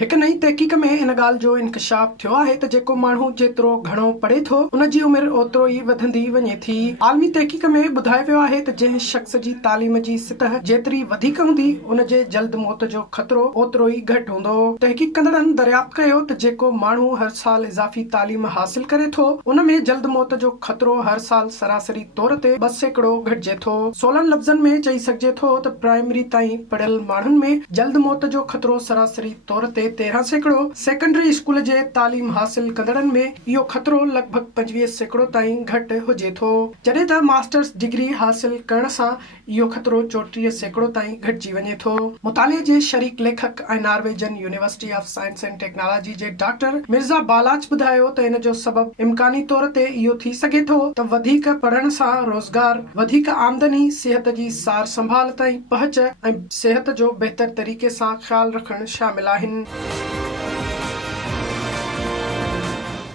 हिक नई तहक़ीक़ में इन ॻाल्हि जो इंकशाफ थियो आहे त जेको माण्हू जेतिरो घणो पढ़े थो उन जी उमिरि ओतिरो ई वधंदी वञे थी। आलमी तहक़ीक़ में ॿुधायो वियो आहे त जंहिं शख़्स जी तालीम जी सतह जेतिरी वधीक हूंदी उन जे जल्द मौत जो ख़तरो ओतिरो ई घटि हूंदो। तहक़ीक़ कंदड़नि दरियाफ़्त कयो त जेको माण्हू हर साल इज़ाफ़ी तालीम हासिल करे थो उन में जल्द मौत जो ख़तरो हर साल सरासरी तौर ते 2% घटिजे थो। सोलनि लफ़्ज़नि में चई सघिजे थो त प्राइमरी ताईं पढ़ियल माण्हुनि में जल्द मौत जो ख़तरो सरासरी तौर ते 13%, सेकेंडरी स्कूल जे तालीम हासिल कंदड़नि में इहो ख़तरो लॻभॻि 25% ताईं घटि हुजे थो, जॾहिं त मास्टर्स डिग्री हासिल करण सां इहो ख़तरो 34% ताईं घटिजी वञे थो। मुताले जे शरीक लेखक ऐं Norwegian university of science and technology J doctor Mirza बालाच ॿुधायो त इन जो सबबु इम्कानी तौर ते इहो थी सघे थो त वधीक पढ़ण सां रोज़गार, वधीक आमदनी, सिहत जी सार संभाल ताईं पहुच ऐं सिहत जो बहितर तरीक़े सां ख़्यालु रखणु शामिल आहिनि।